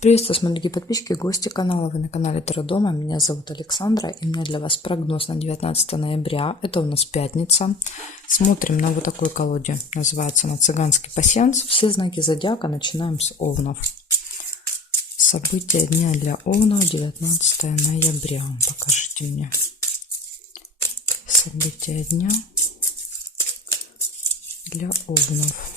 Приветствую, смотрите, подписчики, гости канала. Вы на канале Таро Дома. Меня зовут Александра, и у меня для вас прогноз на 19 ноября. Это у нас пятница. Смотрим на вот такой колоде. Называется она «Цыганский пасьянс». Все знаки зодиака. Начинаем с Овнов. События дня для Овнов 19 ноября. Покажите мне события дня для Овнов.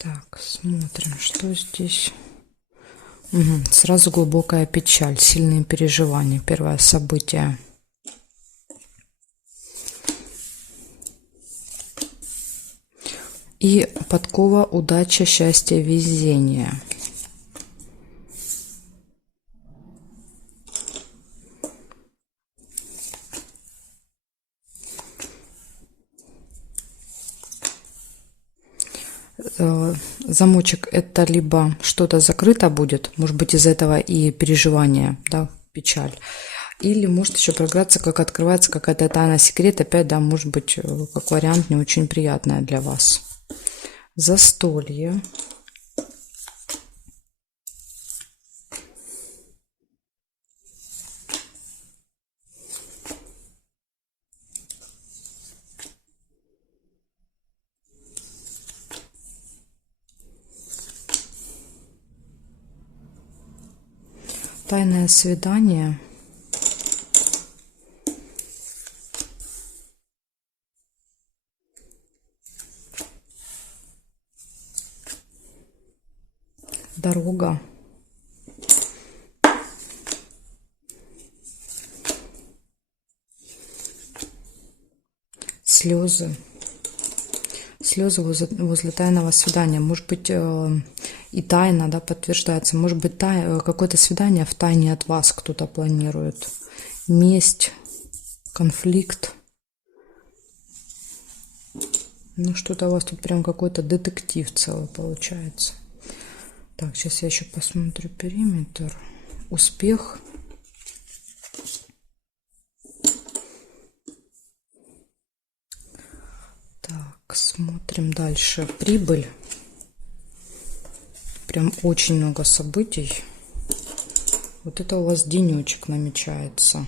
Так, смотрим, что здесь. Сразу глубокая печаль, сильные переживания. Первое событие. И подкова, удача, счастье, везение. Замочек — это либо что-то закрыто будет, может быть, из этого и переживание, да, печаль. Или может еще програться, как открывается какая-то тайна, секрет. Опять, да, может быть, как вариант не очень приятная для вас. Застолье. Тайное свидание. Дорога. Слезы. Слезы возле тайного свидания. Может быть, и тайна, да, подтверждается. Может быть, какое-то свидание в тайне от вас кто-то планирует. Месть, конфликт. Ну, что-то у вас тут прям какой-то детектив целый получается. Так, сейчас я еще посмотрю периметр. Успех. Так, смотрим дальше. Прибыль. Прям очень много событий. Вот это у вас денечек намечается.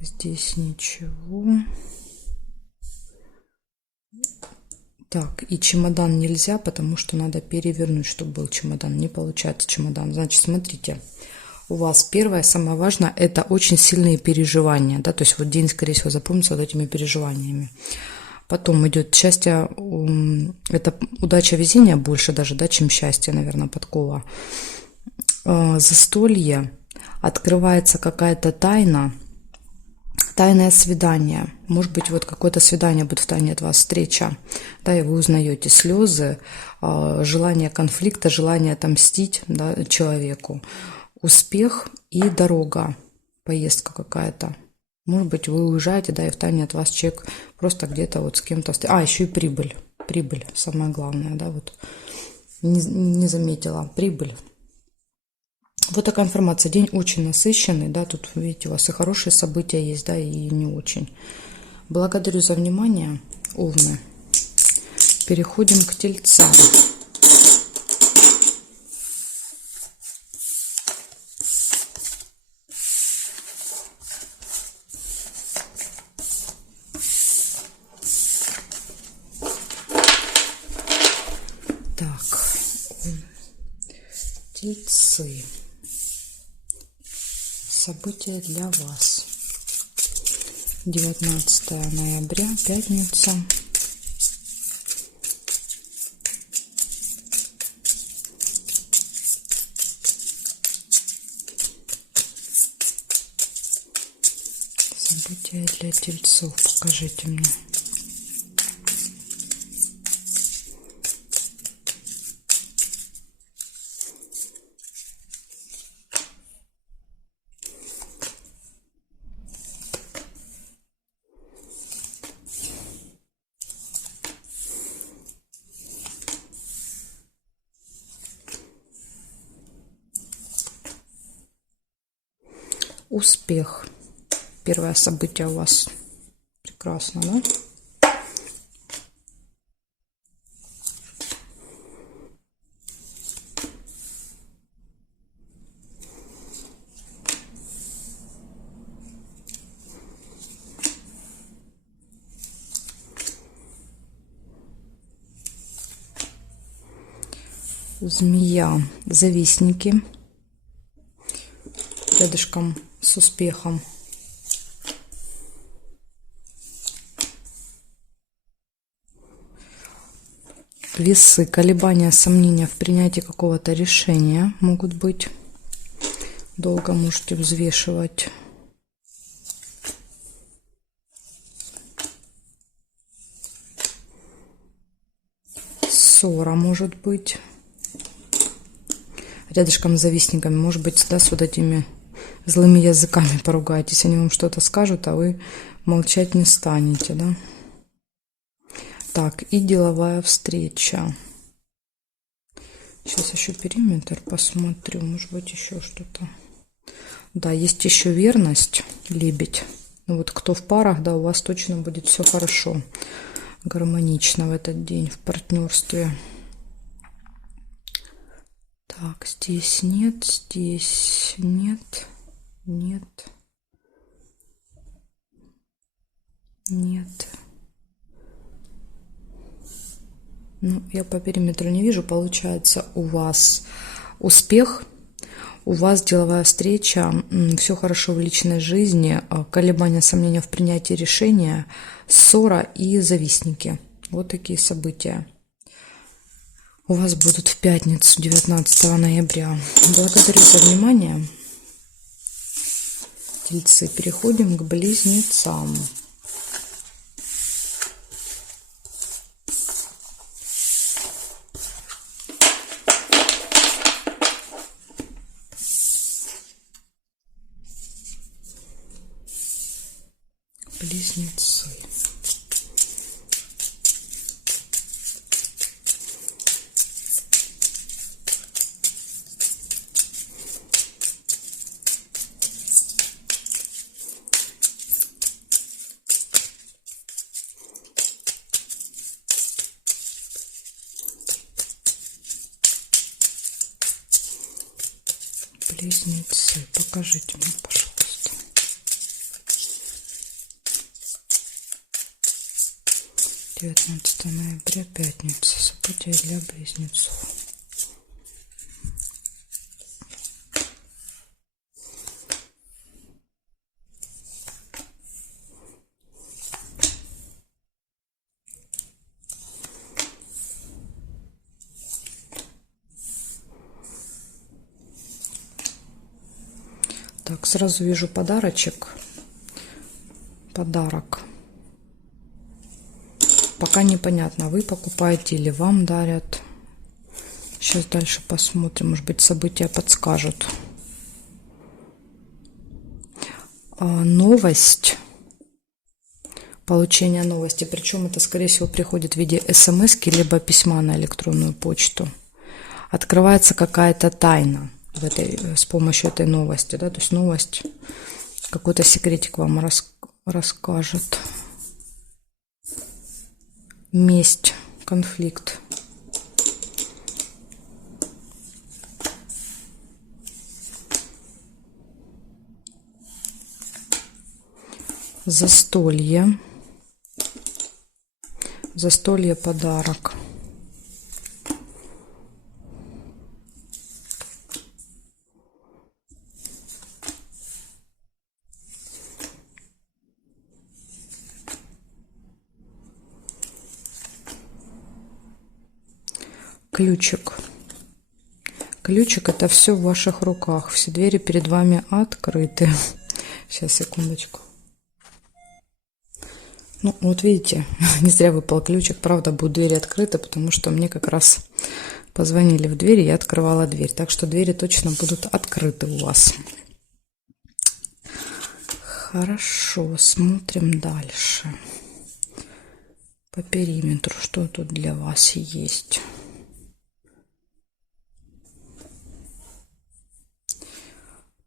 Здесь ничего. Так, и чемодан нельзя, потому что надо перевернуть, чтобы был чемодан. Не получается чемодан. Значит, смотрите, у вас первое, самое важное, это очень сильные переживания. Да? То есть вот день, скорее всего, запомнится вот этими переживаниями. Потом идет счастье, это удача, везение больше даже, да, чем счастье, наверное, подкова. Застолье, открывается какая-то тайна. Тайное свидание. Может быть, вот какое-то свидание будет в тайне от вас, встреча. Да, и вы узнаете слезы, желание конфликта, желание отомстить, да, человеку. Успех и дорога, поездка какая-то. Может быть, вы уезжаете, да, и в тайне от вас человек просто где-то вот с кем-то... еще и прибыль. Прибыль, самое главное, да, вот. Не заметила. Прибыль. Вот такая информация. День очень насыщенный, да, тут, видите, у вас и хорошие события есть, да, и не очень. Благодарю за внимание, Овны. Переходим к Тельцам. Так, Тельцы. События для вас. 19 ноября, пятница. События для Тельцов. Покажите мне. Успех. Первое событие у вас. Прекрасно, да? Змея. Завистники. Рядышком с успехом. Весы. Колебания, сомнения в принятии какого-то решения могут быть. Долго можете взвешивать. Ссора может быть. Рядышком с завистниками. Может быть, да, с вот этими злыми языками поругаетесь. Они вам что-то скажут, а вы молчать не станете, да? Так, и деловая встреча. Сейчас еще периметр посмотрю. Может быть, еще что-то. Да, есть еще верность, лебедь. Ну вот кто в парах, да, у вас точно будет все хорошо. Гармонично в этот день в партнерстве. Так, здесь нет, здесь нет, нет, нет. Ну, я по периметру не вижу. Получается, у вас успех, у вас деловая встреча, все хорошо в личной жизни, колебания, сомнения в принятии решения, ссора и завистники. Вот такие события у вас будут в пятницу, 19 ноября. Благодарю за внимание. Тельцы, переходим к близнецам. Близнецы. Близнецы, покажите мне, пожалуйста. ноября, пятница. События для близнецов. Так, сразу вижу подарочек. Подарок. Пока непонятно, вы покупаете или вам дарят. Сейчас дальше посмотрим. Может быть, события подскажут. Новость. Получение новости. Причем это, скорее всего, приходит в виде смс-ки, либо письма на электронную почту. Открывается какая-то тайна с помощью этой новости. Да? То есть новость, какой-то секретик вам расскажет. Месть, конфликт. Застолье. Застолье, подарок. Ключик. Ключик — это все в ваших руках. Все двери перед вами открыты. Сейчас, секундочку. Ну, вот видите, не зря выпал ключик. Правда, будут двери открыты, потому что мне как раз позвонили в дверь, и я открывала дверь. Так что двери точно будут открыты у вас. Хорошо, смотрим дальше. По периметру, что тут для вас есть.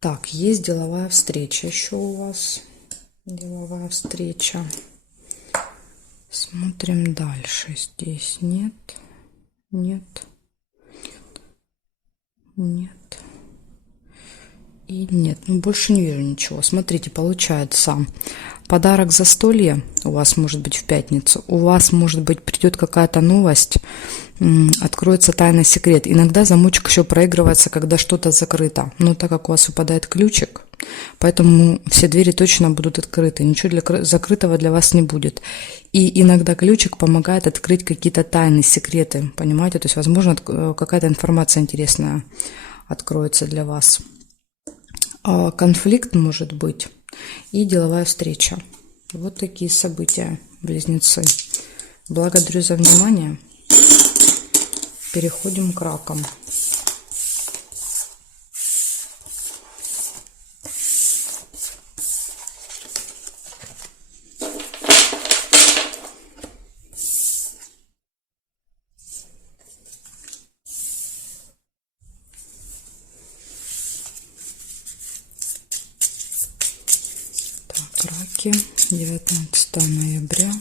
Так, есть деловая встреча еще у вас. Деловая встреча. Смотрим дальше. Здесь нет, нет, нет и нет. Ну, больше не вижу ничего. Смотрите, получается, подарок застолье у вас может быть в пятницу. У вас, может быть, придет какая-то новость, откроется тайный секрет. Иногда замочек еще проигрывается, когда что-то закрыто. Но так как у вас выпадает ключик, поэтому все двери точно будут открыты. Ничего закрытого для вас не будет. И иногда ключик помогает открыть какие-то тайны, секреты. Понимаете? То есть, возможно, какая-то информация интересная откроется для вас. Конфликт может быть и деловая встреча. Вот такие события, близнецы. Благодарю за внимание. Переходим к ракам. Так, раки. 19 ноября.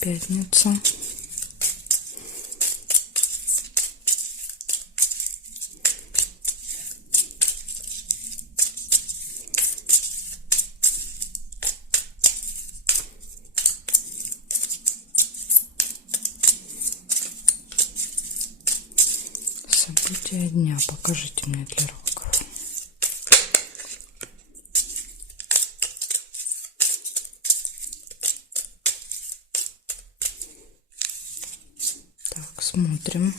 Пятница. События дня покажите мне для раков. Так, смотрим.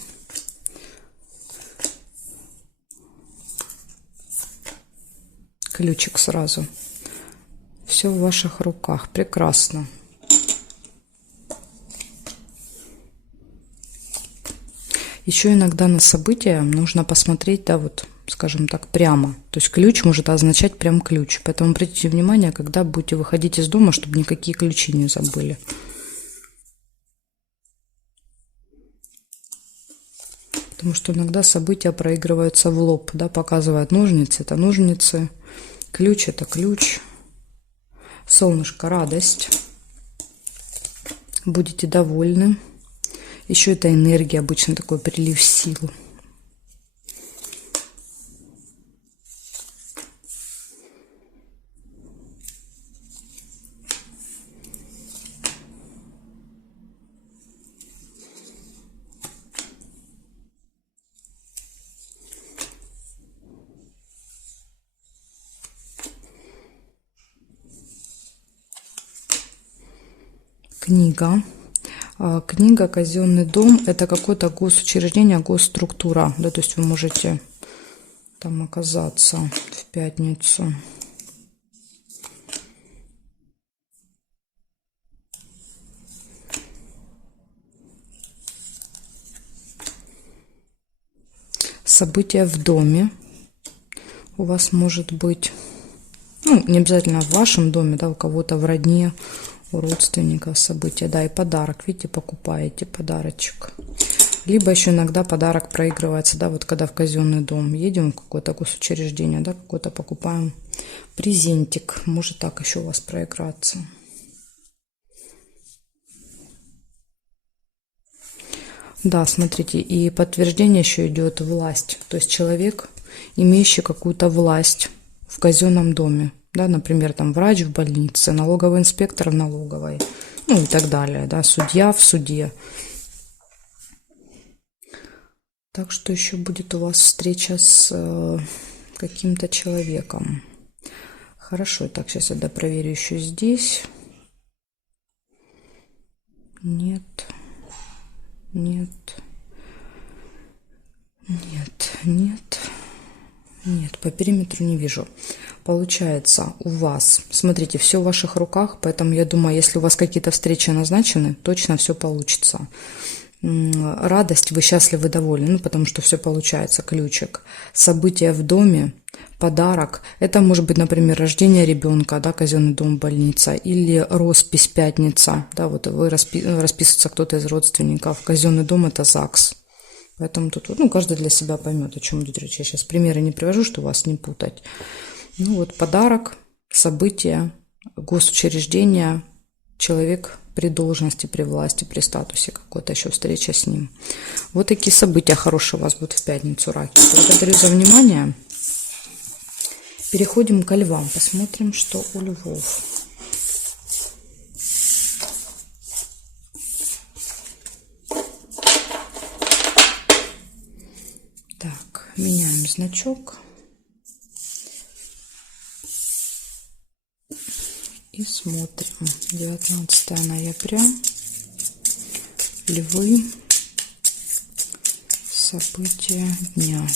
Ключик сразу. Все в ваших руках. Прекрасно. Еще иногда на события нужно посмотреть, да, вот, скажем так, прямо. То есть ключ может означать прям ключ. Поэтому обратите внимание, когда будете выходить из дома, чтобы никакие ключи не забыли. Потому что иногда события проигрываются в лоб, да, показывают ножницы, это ножницы, ключ это ключ, солнышко, радость, будете довольны. Еще это энергия, обычно такой прилив сил. Книга. Книга «Казенный дом» – это какое-то госучреждение, госструктура. Да, то есть вы можете там оказаться в пятницу. События в доме у вас может быть, ну, не обязательно в вашем доме, да, у кого-то в родне, у родственников события, да, и подарок, видите, покупаете подарочек. Либо еще иногда подарок проигрывается, да, вот когда в казенный дом едем, в какое-то госучреждение, да, какой-то покупаем презентик, может так еще у вас проиграться. Да, смотрите, и подтверждение еще идет власть, то есть человек, имеющий какую-то власть в казенном доме. Да, например, там врач в больнице, налоговый инспектор в налоговой, ну и так далее, да, судья в суде. Так что еще будет у вас встреча с каким-то человеком. Хорошо, так, сейчас я допроверю еще здесь. Нет, нет, нет, нет, нет, по периметру не вижу. Получается, у вас, смотрите, все в ваших руках, поэтому я думаю, если у вас какие-то встречи назначены, точно все получится. Радость, вы счастливы, довольны, ну, потому что все получается, ключик. События в доме, подарок, это может быть, например, рождение ребенка, да, казенный дом, больница, или роспись, пятница, да, вот вы расписывается кто-то из родственников, казенный дом это ЗАГС, Поэтому тут, ну, каждый для себя поймет, о чем идет речь. Я сейчас примеры не привожу, чтобы вас не путать. Ну вот подарок, событие, госучреждение, человек при должности, при власти, при статусе, какой-то еще встреча с ним. Вот такие события хорошие у вас будут в пятницу, раки. Благодарю за внимание. Переходим к львам. Посмотрим, что у львов. Так, меняем значок. И смотрим. 19 ноября. Львы. События дня.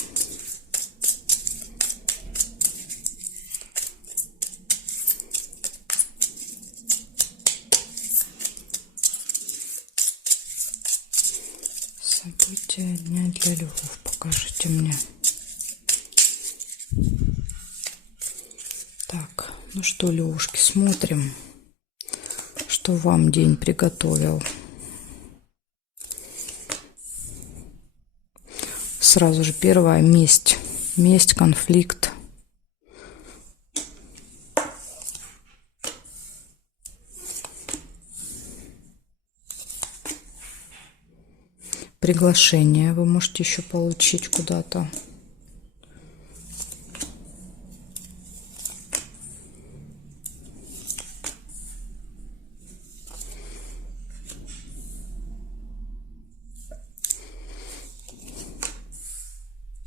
События дня для львов. Покажите мне. Так, ну что, львушки, смотрим, что вам день приготовил. Сразу же первое — месть. Месть, конфликт. Приглашение вы можете еще получить куда-то.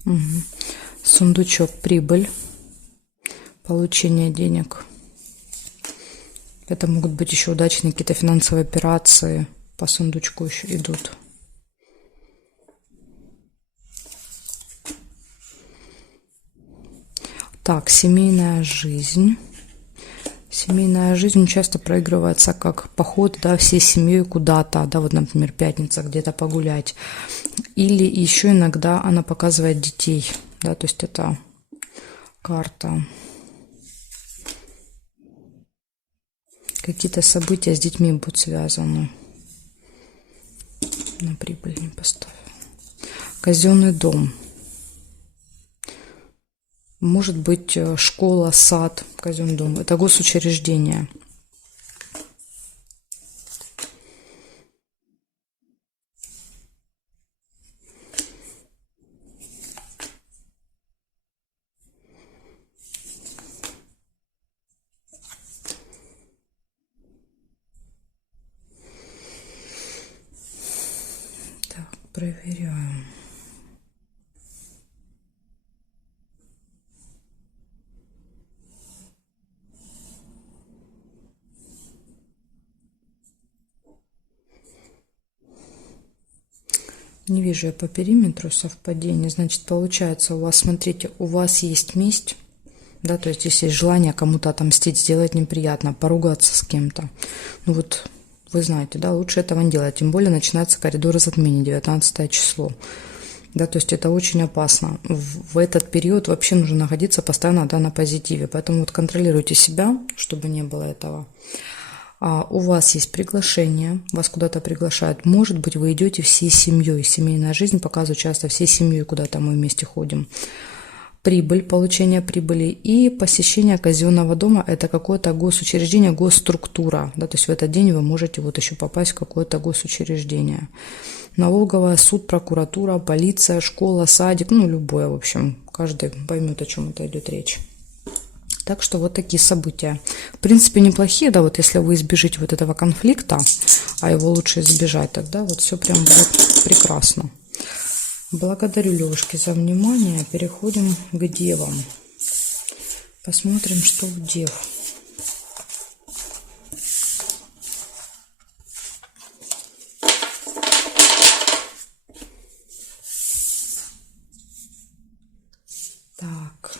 Угу. Сундучок, прибыль, получение денег. Это могут быть еще удачные какие-то финансовые операции. По сундучку еще идут. Так, семейная жизнь. Семейная жизнь часто проигрывается как поход, да, всей семьей куда-то, да, вот, например, пятница, где-то погулять. Или еще иногда она показывает детей, да, то есть это карта. Какие-то события с детьми будут связаны. На прибыль не поставил. Казенный дом. Может быть, школа, сад, казенный дом. Это госучреждение. Так, проверяем. Не вижу я по периметру совпадения. Значит, получается у вас, смотрите, у вас есть месть, да, то есть здесь есть желание кому-то отомстить, сделать неприятно, поругаться с кем-то. Ну вот, вы знаете, да, лучше этого не делать. Тем более начинается коридор затмения, 19 число. Да, то есть это очень опасно. В этот период вообще нужно находиться постоянно, да, на позитиве. Поэтому вот контролируйте себя, чтобы не было этого. У вас есть приглашение, вас куда-то приглашают. Может быть, вы идете всей семьей. Семейная жизнь показывает часто всей семьей, куда-то мы вместе ходим. Прибыль, получение прибыли и посещение казенного дома – это какое-то госучреждение, госструктура. Да, то есть в этот день вы можете вот еще попасть в какое-то госучреждение. Налоговая, суд, прокуратура, полиция, школа, садик, ну любое, в общем. Каждый поймет, о чем это идет речь. Так что вот такие события. В принципе, неплохие, да, вот если вы избежите вот этого конфликта, а его лучше избежать, тогда вот все прям будет прекрасно. Благодарю, левушки, за внимание. Переходим к девам. Посмотрим, что у дев. Так.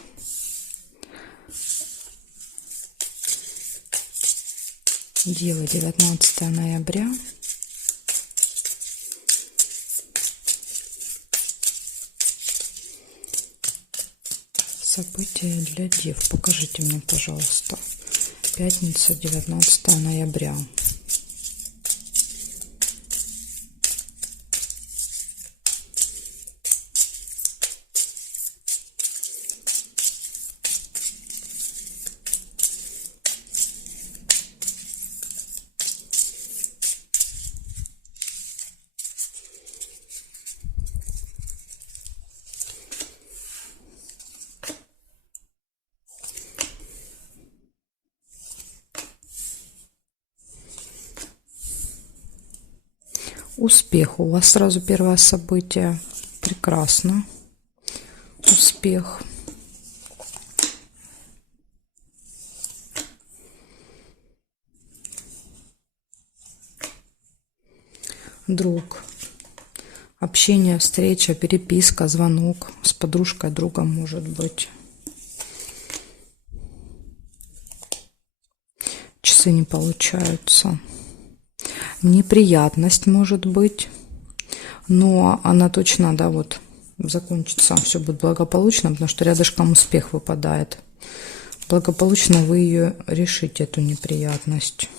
Дева, 19 ноября. События для дев. Покажите мне, пожалуйста. Пятница, 19 ноября. Успех. У вас сразу первое событие. Прекрасно. Успех. Друг. Общение, встреча, переписка, звонок. С подружкой, другом, может быть. Часы не получаются. Неприятность может быть. Но она точно, да, вот закончится. Все будет благополучно, потому что рядышком успех выпадает. Благополучно вы ее решите, эту неприятность.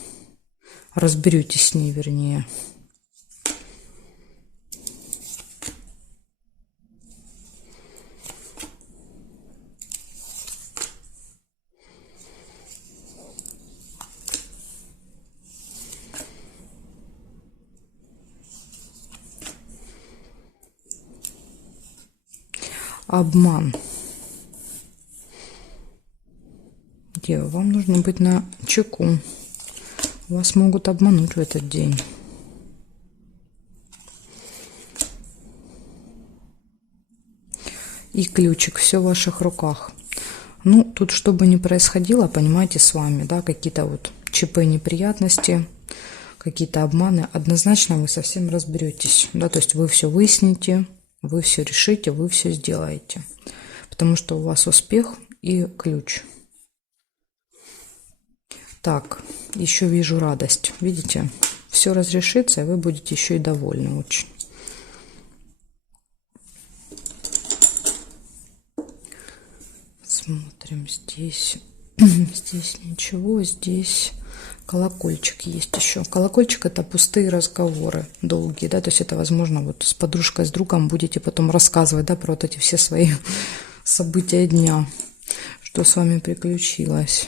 Разберетесь с ней, вернее. Обман. Дева, вам нужно быть на чеку. Вас могут обмануть в этот день. И ключик, все в ваших руках. Ну, тут что бы ни происходило, понимаете, с вами, да, какие-то вот ЧП, неприятности, какие-то обманы, однозначно вы совсем разберетесь, да, то есть вы все выясните, вы все решите, вы все сделаете, потому что у вас успех и ключ. Так, еще вижу радость, видите, все разрешится, и вы будете еще и довольны очень. Смотрим здесь, здесь ничего, здесь колокольчик есть еще. Колокольчик — это пустые разговоры, долгие, да, то есть это, возможно, вот с подружкой, с другом будете потом рассказывать, да, про вот эти все свои события дня, что с вами приключилось.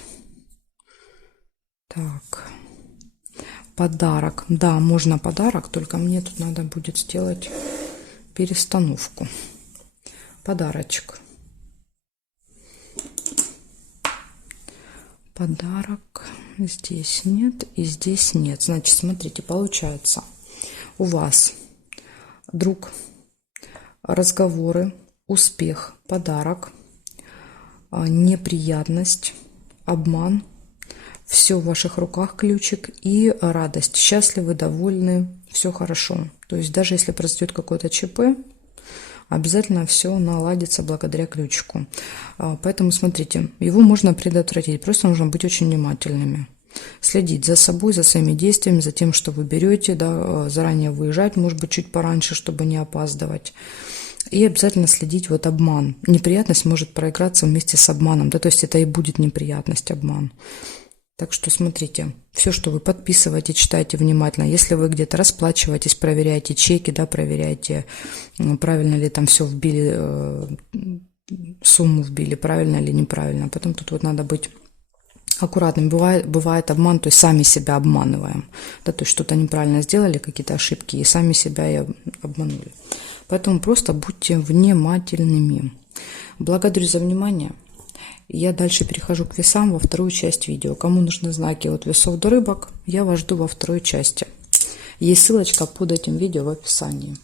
Так, подарок, да, можно подарок, только мне тут надо будет сделать перестановку. Подарочек. Подарок здесь нет и здесь нет. Значит, смотрите, получается, у вас друг, разговоры, успех, подарок, неприятность, обман, все в ваших руках, ключик, и радость. Счастливы, довольны, все хорошо. То есть даже если произойдет какое-то ЧП, обязательно все наладится благодаря ключику. Поэтому смотрите, его можно предотвратить. Просто нужно быть очень внимательными. Следить за собой, за своими действиями, за тем, что вы берете, да, заранее выезжать, может быть, чуть пораньше, чтобы не опаздывать. И обязательно следить вот обман. Неприятность может проиграться вместе с обманом. Да, то есть это и будет неприятность, обман. Так что смотрите, все, что вы подписываете, читайте внимательно. Если вы где-то расплачиваетесь, проверяйте чеки, да, проверяйте, правильно ли там все вбили, сумму вбили, правильно или неправильно. Потом тут вот надо быть аккуратным. Бывает обман, то есть сами себя обманываем. Да, то есть что-то неправильно сделали, какие-то ошибки, и сами себя и обманули. Поэтому просто будьте внимательными. Благодарю за внимание. Я дальше перехожу к весам во вторую часть видео. Кому нужны знаки от весов до рыбок, я вас жду во второй части. Есть ссылочка под этим видео в описании.